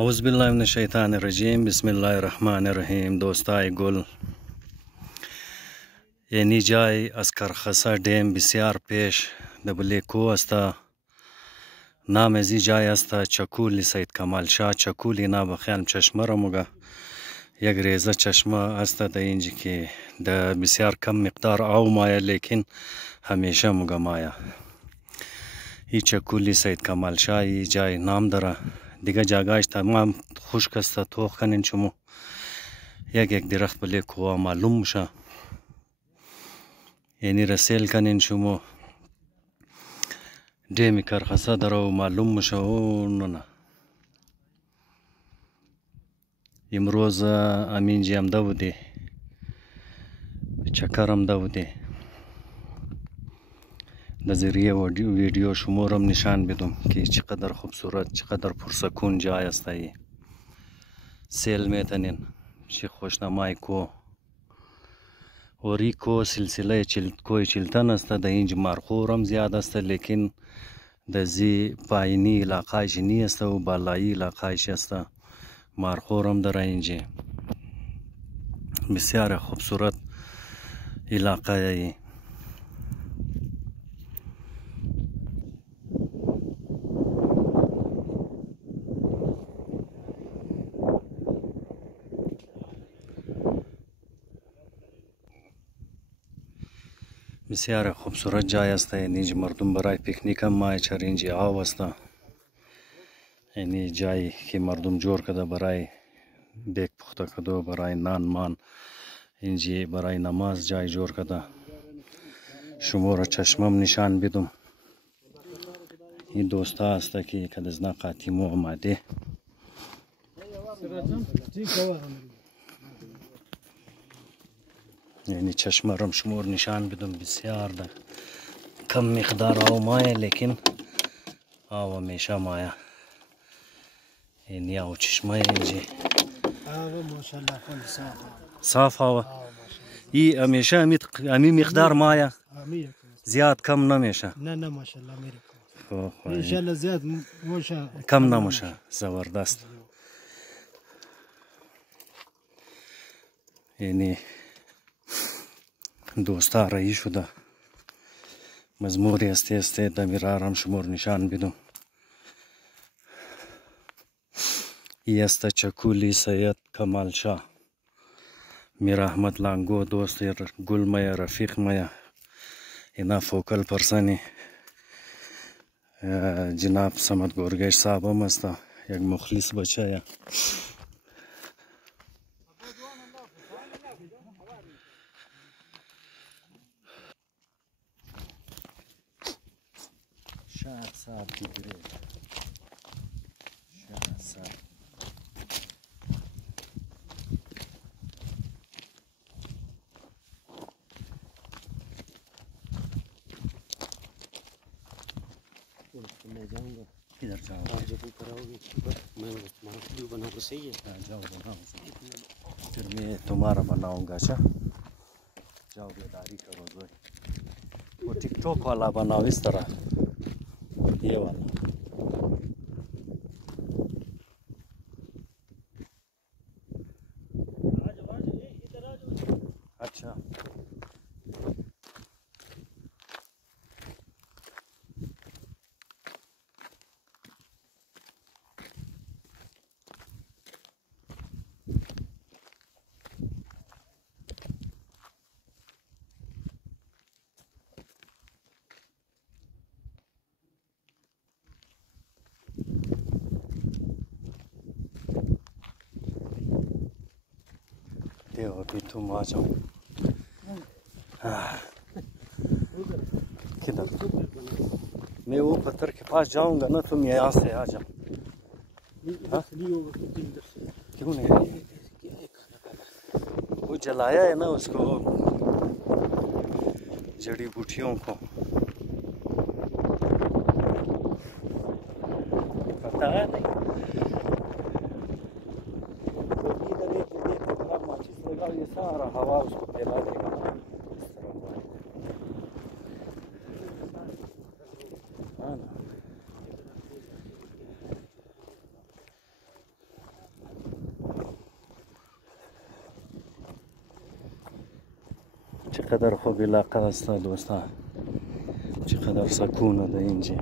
औज़ुबिल्लाहिमिनश्शैतानिर्रजीम बिस्मिल्लाहिर्रहमानिर्रहीम। दोस्ताय गुल یعنی جای از کرخسه دیم بسیار پیش دبلی کو است. نام از جای است چکولی سید کمال شاه چکولی نا بخیالم چشمه را مگه یک ریزه چشمه است در اینجا که در بسیار کم مقدار آو مایه لیکن همیشه مگه مایه ای چکولی سید کمال شاه ای جای نام داره. دیگه جاگاش تمام خشک است. توخ کنین شما یک درخت بلی کوه معلوم میشه، یعنی رسیل کنین شما دیم کرخسه داره و معلوم میشه. او نه امروز امین جی امده بودی چکرم ده بودی نظریه ویدیو شمارم نشان بدم که چقدر خوبصورت چقدر پرسکون جای است. سیل میتنین چی خوشنمای کو اوری کو سلسله کوی چلتن است. در اینجا مرخورم زیاد است لیکن در زی پایینی علاقهش نیست و بالایی علاقهش است. مرخورم در اینجا بسیار خوبصورت علاقه ای. بسیار خوبصورت جای است. اینجا مردم برای پیکنیک هم مای چر اینجا آو است. یعنی جایی که مردم جور کده برای دیگ پخته کده برای نان مان اینجا برای نماز جای جور کده. شما را چشمم نشان بدم. این دوستا است که کدزنا قاتیمو آمده. یعنی چشمرم شمور نشان بدم بسیار ده کم مقدار آو مایه لیکن آو همیشه مایه. یعنی آو چشمه اینجا آو ماشاءالله خیلی صاف آو. ای همیشه امی مقدار مایه زیاد کم نمیشه. نه ماشاءالله میره ان انشالله زیاد موشه کم نمیشه. زبردست. یعنی دوستا رایی شده مزموری است دمیرارم شمور نشان بدم. ای است چکولی سید کمال شاه میر احمد لانگو دوست گل میا رفیق میا اینا فوکل پرسنی جناب سمت گورگش صاحب هم است. یک مخلص بچه شهر صاحب دیگره شهر صاحب किधर जाओ जब कराओगे मैं तुम्हारा वीडियो बना तो सही है। जाओ बनाओ फिर मैं तुम्हारा बनाऊंगा। अच्छा जाओ बेदारी करो जो वो टिकटॉक वाला बनाओ इस तरह ये वाला। अच्छा देखो अभी तुम आ जाओ। किधर मैं वो पत्थर के पास जाऊंगा ना तुम यहाँ से आ जाओ। क्यों नहीं वो जलाया है ना उसको जड़ी बूटियों को पता है नहीं। ये सारा हवा उसको फैला देगा ना इस तरह हाँ ना। چقدر خوب علاقه است دوستان، چقدر سکونه ده اینجا.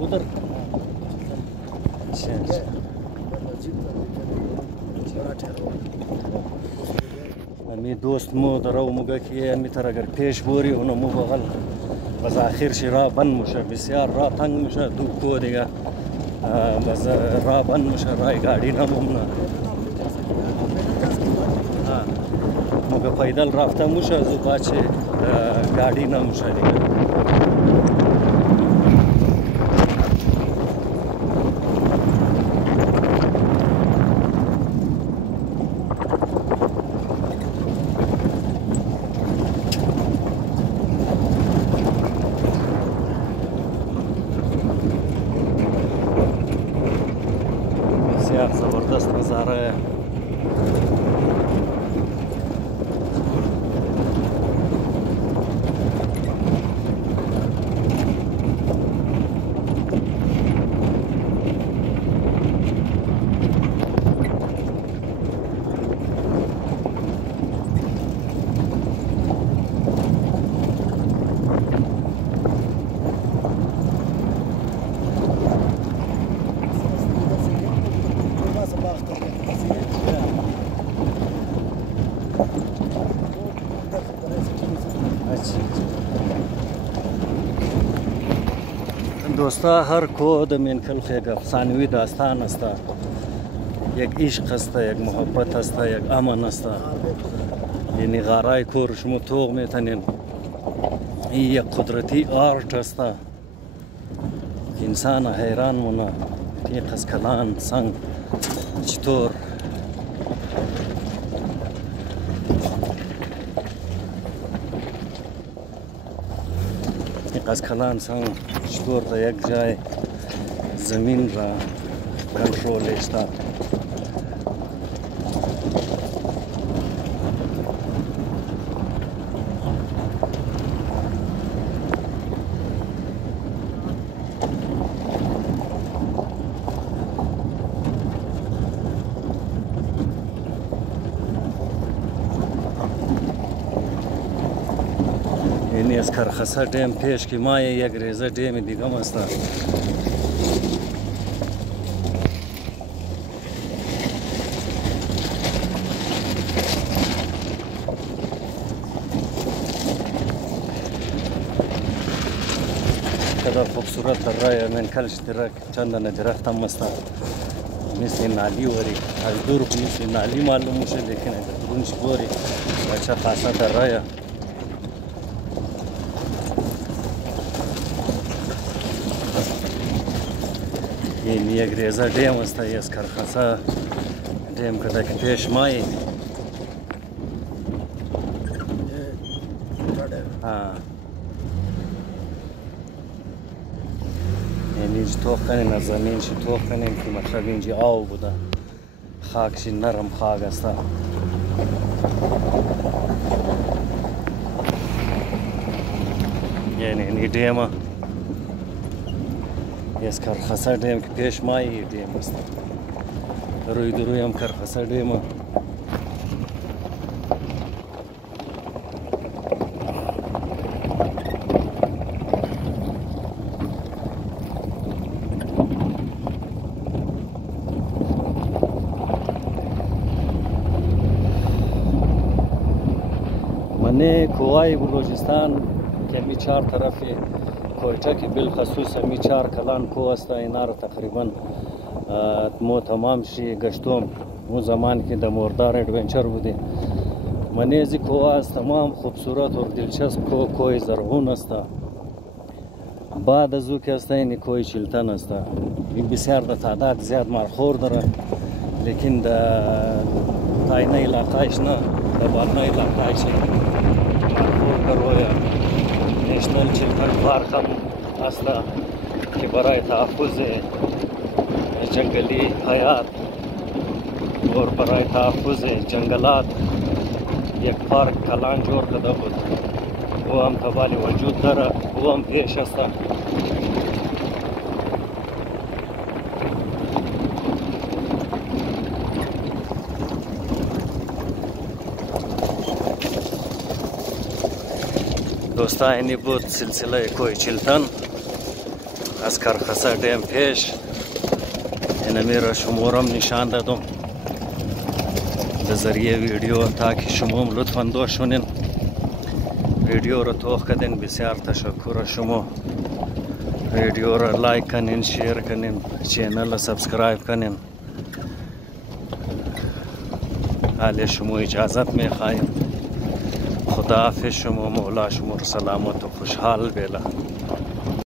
उधर امی دوست مو درو موگه که امی تر اگر پیش بوری اونو مو بغل بس آخر شی راه بند میشه، بسیار راه تنگ میشه دو کو دیگه بس راه بند میشه، راه گاڑی نمومنه موگه پیدل رفته میشه زو باچه گاڑی نمیشه دیگه. زبردست نظاره دوستا هر کو د منکل یک افسانوی داستان است، یک عشق است، یک محبت است، یک امن است. یعنی غارای کور شما توق میتونین این یک قدرتی آرت است که انسان حیران مونه تیق از کلان سنگ چطور از کلان سنگ چطور در یک جای زمین را کنترلش داد. یعنی از کرخسه ډیم پیش که ما یک ریزه ډیم دیگه هم است. چقدر خوبصورت دره منکلش درک چندانه درخت هم است، مثل نالی وری از دور مثل نالی معلوم میشه، لیکن اگر درونش بوری چه خاصه دره. این یک ریزه ډیم است، از کرخسه ډیم که که پیش مایی یعنی توق کنین از زمین شی توق کنین که مطلب اینجا آو بوده، خاکشی نرم خاک است. یعنی این ډیم از کرخسه ډیم که پیش مایی ډیم است، روی دروی هم کرخسه ډیم. منه کوهای بلوچستان که می چار طرف کویتا که بالخصوص می چار کلان کو است، اینا را تقریبا مو تمام شی گشتم. اون زمان که در مردار ادونچر بودیم منه از کوه است تمام خوبصورت و دلچسب کوه زرغون است. بعد از او که است این کوه چلتن است، این بسیار در تعداد زیاد مارخور داره، لیکن در تاینه علاقهش نه، در بالنه علاقهش مارخور داره. نشنل چیلدرن پارک هم است که برای تحفظ جنگلی حیات और برای تحفظ جنگلات یک پارک کلان جور کرده بود. او هم تبالی وجود داره، او هم پیش است. دوستا اینی بود سلسله کوه چیلتن از کرخسه ډیم پیش. اینمی را شمارم نشان دادم به ذریعه ویدیو تاکه شما هم لطفاً دوشونین ویدیو را توخ کردین. بسیار تشکر شما. ویدیو را لایک کنین، شیر کنین، چینل را سبسکرایب کنین. حال شما اجازت میخوایم. خدا حافظ. شما مولا شما سلامت و خوشحال بیلا.